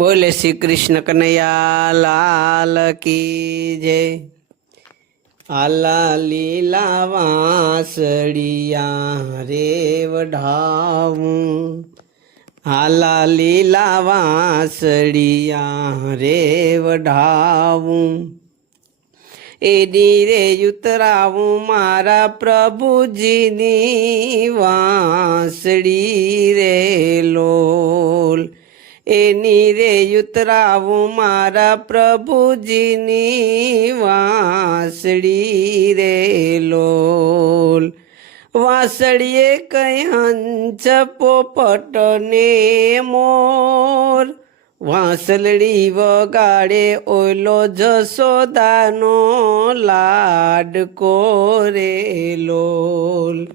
बोले श्री कृष्ण कन्हैया लाल की जय। आला लीला वासड़िया रे वढाऊं, आला लीला वासड़िया रे वढाऊं, एनी रे उतराऊं मारा प्रभुजीनी वासड़ी रे लोल, एनी रे उतराऊं मारा प्रभुजीनी वासड़ी रे लोल। वासड़िए कई हंस पोपट ने मोर, वासलड़ी वगाड़े ओलो जसोदानो लाडको रे लोल।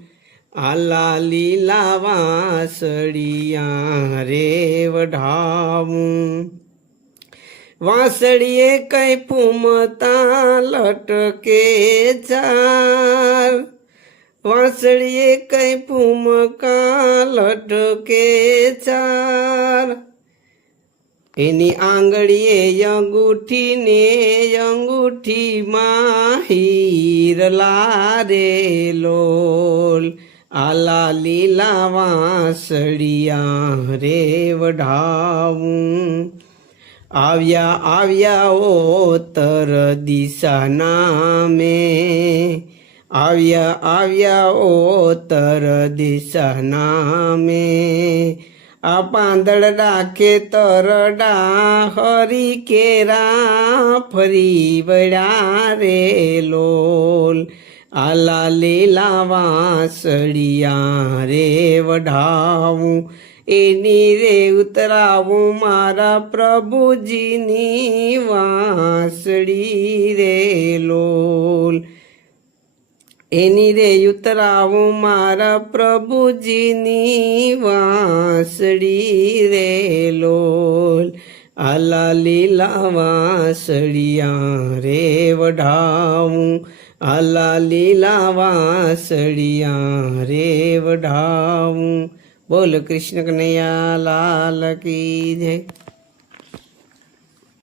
आला लीला वासड़िया रे वढाऊं, वासड़िए कई फूमता लटके चार, वासड़िए कई फूमका लटके चार, एनी आंगड़ीए अंगूठी ने अंगूठी मां हीरला रे लोल। आला लीला वासड़िया रे वढाऊं, આવ્યા આવ્યા ઓતર દિશાના में, આવ્યા આવ્યા ઓતર દિશાના में, आ પાંદળ રાખે તરડા હરી કેરા ફરી વળ્યા રે લોલ। આલા લીલા વાસળિયા રે વઢાવું, एनी रे उतराऊं मारा प्रभुजीनी वासड़ी रे लोल, एनी रे उतराऊं मारा प्रभुजीनी वासड़ी रे लोल। आला लीला वासड़िया रे वढाऊं, आला लीला वासड़िया रे वढाऊं। बोल कृष्ण कन्हैया लाल की जय।